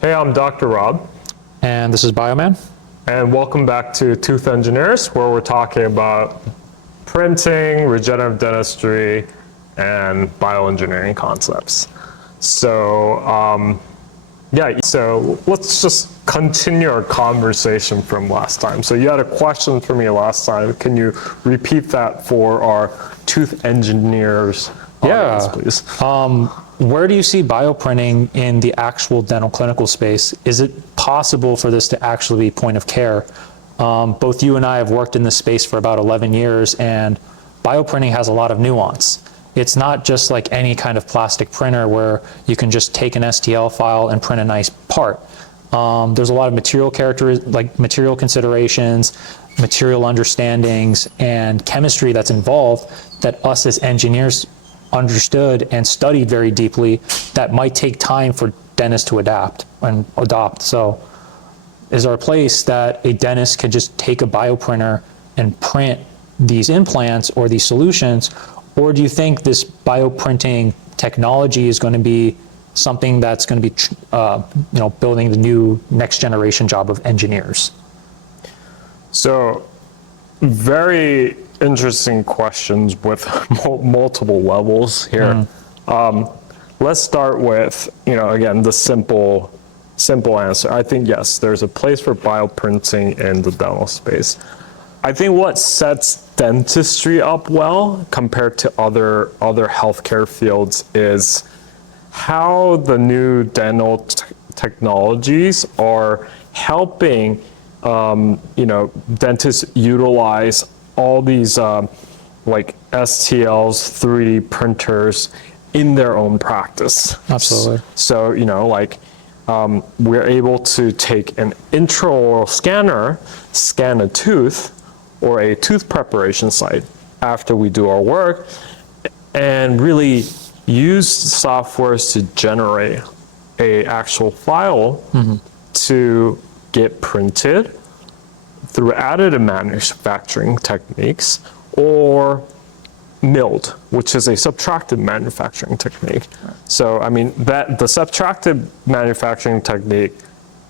Hey, I'm Dr. Rob. And this is Bioman. And welcome back to Tooth Engineers, where we're talking about printing, regenerative dentistry, and bioengineering concepts. So, so let's just continue our conversation from last time. So you had a question for me last time. Can you repeat that for our tooth engineers audience, please? Where do you see bioprinting in the actual dental clinical space? Is it possible for this to actually be point of care? Both you and I have worked in this space for about 11 years, and bioprinting has a lot of nuance. It's not just like any kind of plastic printer where you can just take an STL file and print a nice part. There's a lot of material considerations, material understandings, and chemistry that's involved that us as engineers understood and studied very deeply that might take time for dentists to adapt and adopt. So is there a place that a dentist could just take a bioprinter and print these implants or these solutions? Or do you think this bioprinting technology is going to be something that's going to be building the new next generation job of engineers? So very interesting questions with multiple levels here. Let's start with, again, the simple answer. I think, yes, there's a place for bioprinting in the dental space. I think what sets dentistry up well compared to other healthcare fields is how the new dental technologies are helping dentists utilize all these like STLs, 3D printers in their own practice. Absolutely. So, we're able to take an intraoral scanner, scan a tooth or a tooth preparation site after we do our work, and really use softwares to generate a actual file to get printed through additive manufacturing techniques or milled, which is a subtractive manufacturing technique. So, I mean, the subtractive manufacturing technique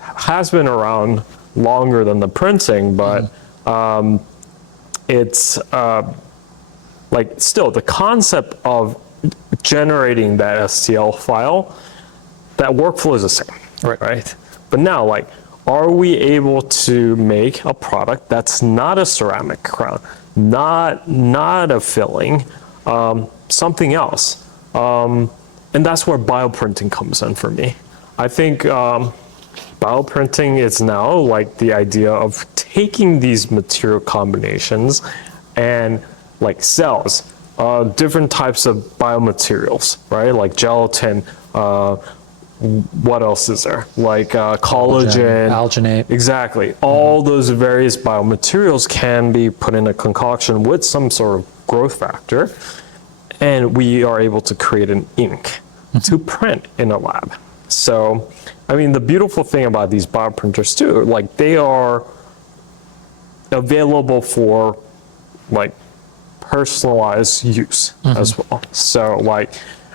has been around longer than the printing, but it's still the concept of generating that STL file, that workflow is the same, right? But now, are we able to make a product that's not a ceramic crown, not a filling, something else? And that's where bioprinting comes in for me. I think bioprinting is now the idea of taking these material combinations and cells, different types of biomaterials, right? Like gelatin, what else is there? Collagen, alginate. Exactly. All those various biomaterials can be put in a concoction with some sort of growth factor, and we are able to create an ink to print in a lab. So, I mean, the beautiful thing about these bioprinters too, they are available for personalized use as well. So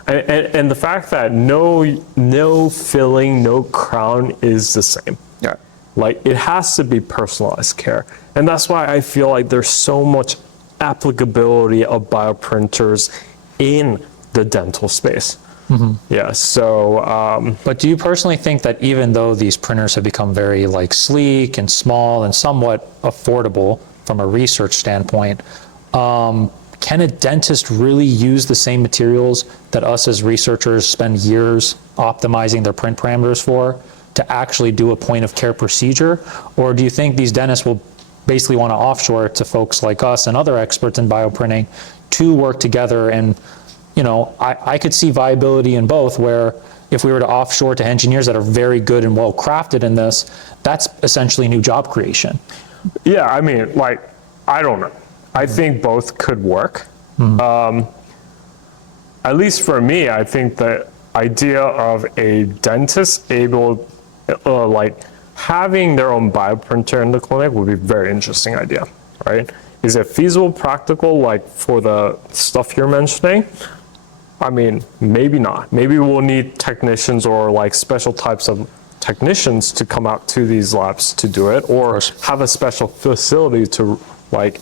and the fact that no filling, no crown is the same. Yeah. It has to be personalized care. And that's why I feel like there's so much applicability of bioprinters in the dental space. Yeah, so. But do you personally think that even though these printers have become very sleek and small and somewhat affordable from a research standpoint, can a dentist really use the same materials that us as researchers spend years optimizing their print parameters for to actually do a point of care procedure? Or do you think these dentists will basically want to offshore it to folks like us and other experts in bioprinting to work together? And, I could see viability in both, where if we were to offshore to engineers that are very good and well crafted in this, that's essentially new job creation. Yeah, I mean, I don't know. I think both could work. At least for me, I think the idea of a dentist able, having their own bioprinter in the clinic would be a very interesting idea, right? Is it feasible, practical, for the stuff you're mentioning? I mean, maybe not. Maybe we'll need technicians or special types of technicians to come out to these labs to do it, or have a special facility to like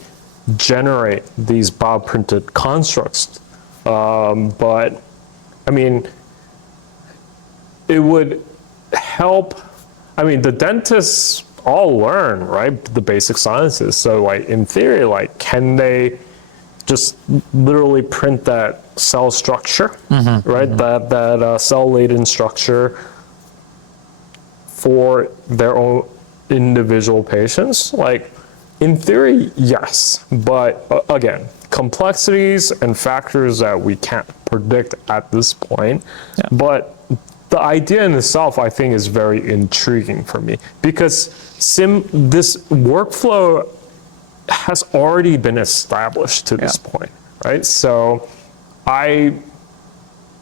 generate these bioprinted constructs. But I mean, it would help. I mean, the dentists all learn, right, the basic sciences. So like in theory, like can they just literally print that cell structure, right? That cell laden structure for their own individual patients? Like in theory, yes, but again, complexities and factors that we can't predict at this point. Yeah. But the idea in itself, I think, is very intriguing for me because this workflow has already been established to this point, right? So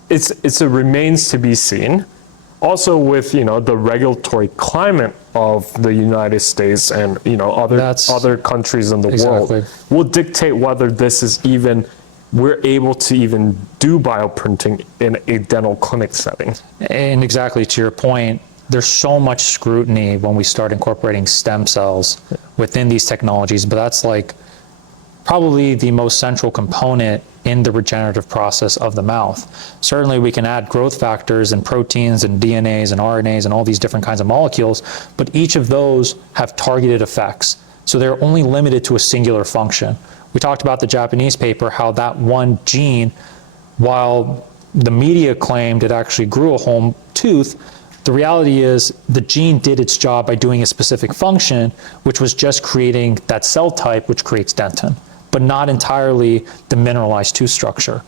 it remains to be seen. Also with, the regulatory climate of the United States and, other countries in the world will dictate whether we're able to even do bioprinting in a dental clinic setting. And exactly to your point, there's so much scrutiny when we start incorporating stem cells within these technologies, but that's like probably the most central component in the regenerative process of the mouth. Certainly we can add growth factors and proteins and DNAs and RNAs and all these different kinds of molecules, but each of those have targeted effects. So they're only limited to a singular function. We talked about the Japanese paper, how that one gene, while the media claimed it actually grew a whole tooth, the reality is the gene did its job by doing a specific function, which was just creating that cell type, which creates dentin, but not entirely the mineralized tooth structure.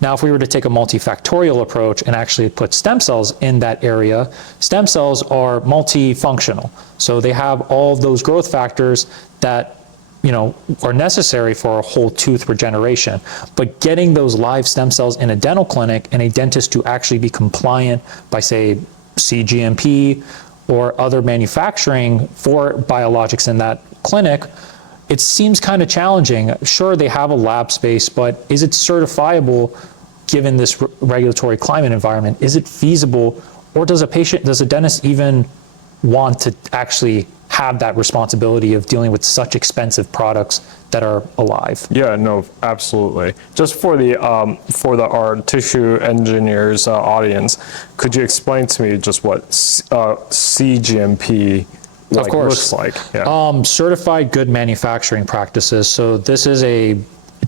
Now, if we were to take a multifactorial approach and actually put stem cells in that area, stem cells are multifunctional. So they have all of those growth factors that are necessary for a whole tooth regeneration. But getting those live stem cells in a dental clinic and a dentist to actually be compliant by, say, CGMP or other manufacturing for biologics in that clinic, it seems kind of challenging. Sure, they have a lab space, but is it certifiable given this regulatory climate environment? Is it feasible, or does a dentist even want to actually have that responsibility of dealing with such expensive products that are alive? Yeah, no, absolutely. Just for our tissue engineers audience, could you explain to me just what CGMP looks like? Yeah. Certified good manufacturing practices. So this is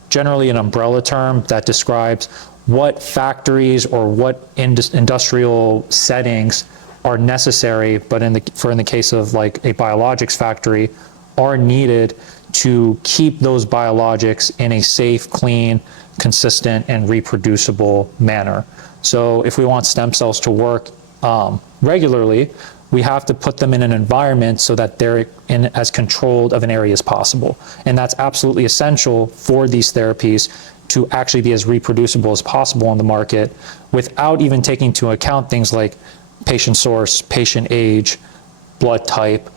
generally an umbrella term that describes what factories or what industrial settings are necessary, but in the case of like a biologics factory, are needed to keep those biologics in a safe, clean, consistent, and reproducible manner. So if we want stem cells to work regularly, we have to put them in an environment so that they're in as controlled of an area as possible. And that's absolutely essential for these therapies to actually be as reproducible as possible on the market without even taking into account things like patient source, patient age, blood type,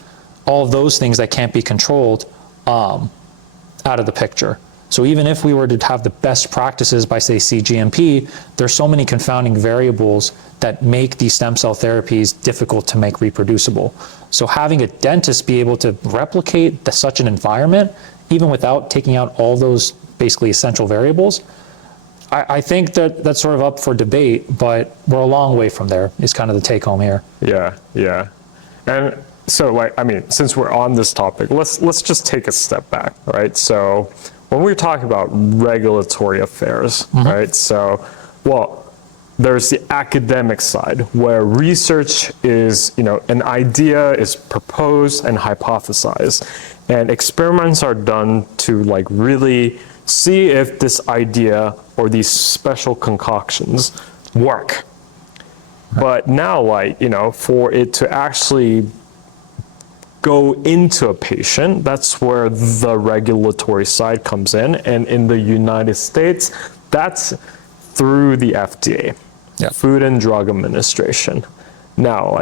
all of those things that can't be controlled out of the picture. So even if we were to have the best practices by, say, CGMP, there's so many confounding variables that make these stem cell therapies difficult to make reproducible. So having a dentist be able to replicate such an environment, even without taking out all those basically essential variables, I think that's sort of up for debate, but we're a long way from there, is kind of the take home here. Yeah. And so, since we're on this topic, let's just take a step back, right? So when we're talking about regulatory affairs, right? So, there's the academic side where research is, an idea is proposed and hypothesized, and experiments are done to really see if this idea or these special concoctions work. But now, for it to actually go into a patient, that's where the regulatory side comes in. And in the United States, that's through the FDA, Food and Drug Administration. Now,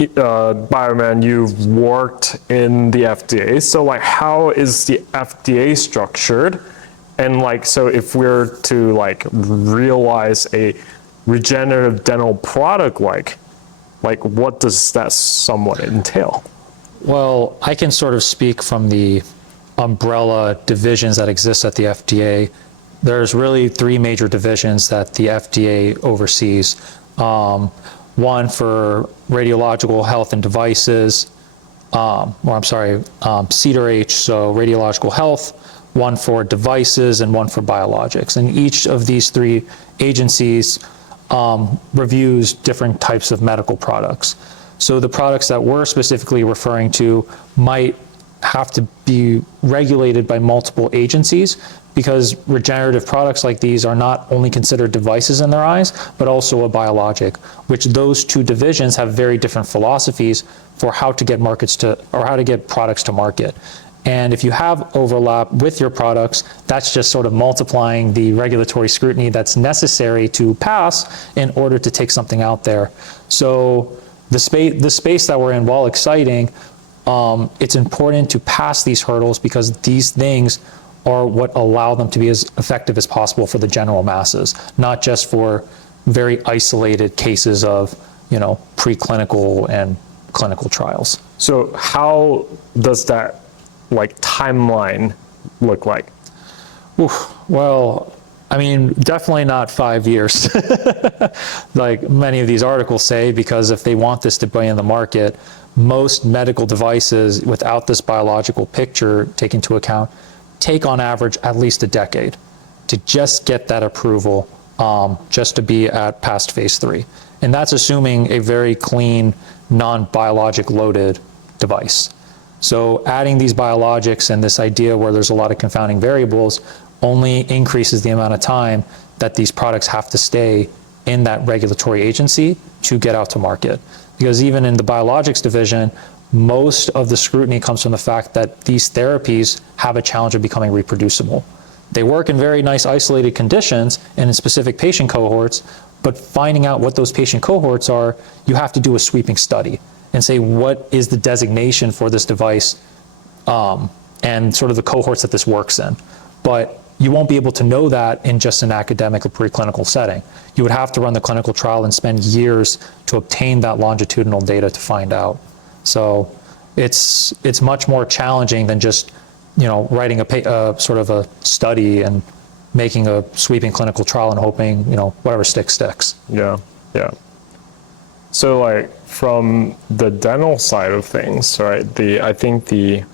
Bioman, you've worked in the FDA. So how is the FDA structured? And so if we're to realize a regenerative dental product like what does that somewhat entail? Well, I can sort of speak from the umbrella divisions that exist at the FDA. There's really three major divisions that the FDA oversees. One for radiological health and devices, CEDAR-H, so radiological health, one for devices, and one for biologics. And each of these three agencies reviews different types of medical products. So the products that we're specifically referring to might have to be regulated by multiple agencies, because regenerative products like these are not only considered devices in their eyes, but also a biologic, which those two divisions have very different philosophies for how to get products to market. And if you have overlap with your products, that's just sort of multiplying the regulatory scrutiny that's necessary to pass in order to take something out there. So the space that we're in, while exciting, it's important to pass these hurdles, because these things are what allow them to be as effective as possible for the general masses, not just for very isolated cases of, preclinical and clinical trials. So how does that timeline look like? Well, I mean, definitely not 5 years, like many of these articles say, because if they want this to be in the market, most medical devices without this biological picture taken into account take on average at least a decade to just get that approval, just to be at past phase 3. And that's assuming a very clean, non-biologic loaded device. So adding these biologics and this idea where there's a lot of confounding variables only increases the amount of time that these products have to stay in that regulatory agency to get out to market. Because even in the biologics division, most of the scrutiny comes from the fact that these therapies have a challenge of becoming reproducible. They work in very nice isolated conditions and in specific patient cohorts, but finding out what those patient cohorts are, you have to do a sweeping study and say, what is the designation for this device, and sort of the cohorts that this works in. But you won't be able to know that in just an academic or preclinical setting. You would have to run the clinical trial and spend years to obtain that longitudinal data to find out. So it's much more challenging than just writing a sort of a study and making a sweeping clinical trial and hoping whatever sticks. Yeah. So from the dental side of things, right? I think the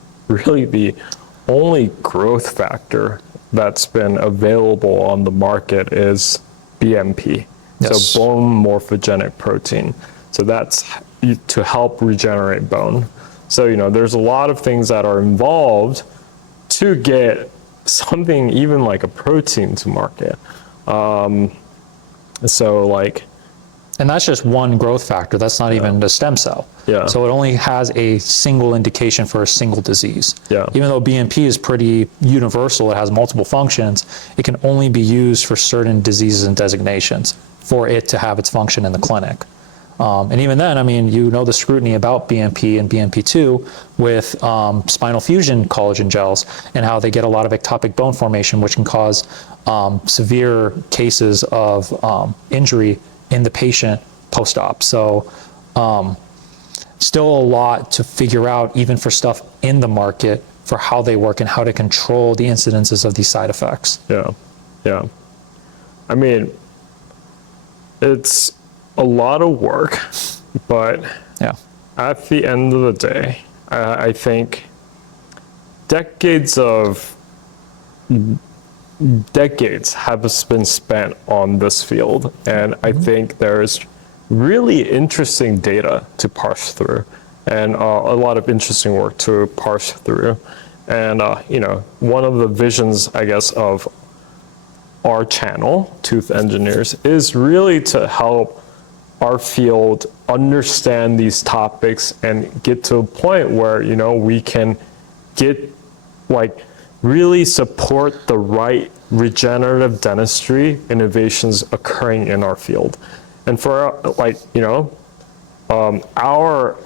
only growth factor that's been available on the market is BMP, Yes. so bone morphogenic protein. So that's to help regenerate bone. So there's a lot of things that are involved to get something even like a protein to market. And that's just one growth factor. That's not even the stem cell. Yeah. So it only has a single indication for a single disease. Yeah. Even though BMP is pretty universal, it has multiple functions, it can only be used for certain diseases and designations for it to have its function in the clinic. And even then, the scrutiny about BMP and BMP2 with spinal fusion collagen gels and how they get a lot of ectopic bone formation, which can cause severe cases of injury in the patient post-op. So still a lot to figure out, even for stuff in the market, for how they work and how to control the incidences of these side effects. Yeah. It's a lot of work, but at the end of the day, I think decades have been spent on this field, and I think there's really interesting data to parse through, and a lot of interesting work to parse through. And one of the visions, I guess, of our channel, Tooth Engineers, is really to help our field understand these topics and get to a point where we can get really support the right regenerative dentistry innovations occurring in our field. And for our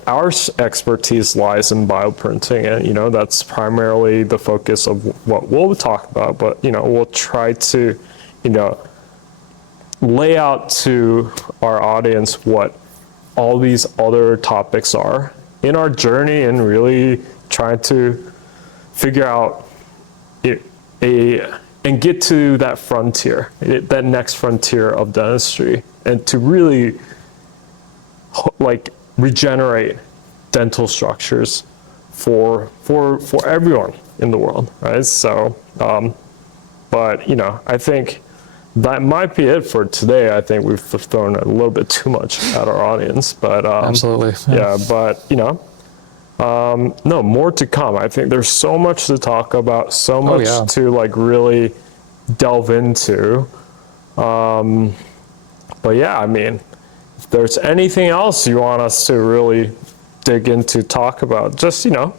expertise lies in bioprinting, and that's primarily the focus of what we'll talk about. But we'll try to lay out to our audience what all these other topics are in our journey and really trying to figure out and get to that frontier, that next frontier of dentistry, and to really like regenerate dental structures for everyone in the world, right? So, but you know, I think that might be it for today. I think we've thrown a little bit too much at our audience, but Absolutely. yeah, but you know, no, more to come. I think there's so much to talk about, so much yeah. to like really delve into. But yeah, I mean, if there's anything else you want us to really dig into, talk about, just, you know,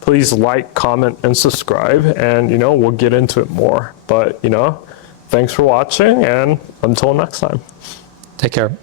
please like, comment, and subscribe, and, you know, we'll get into it more. But, you know, thanks for watching, and until next time. Take care.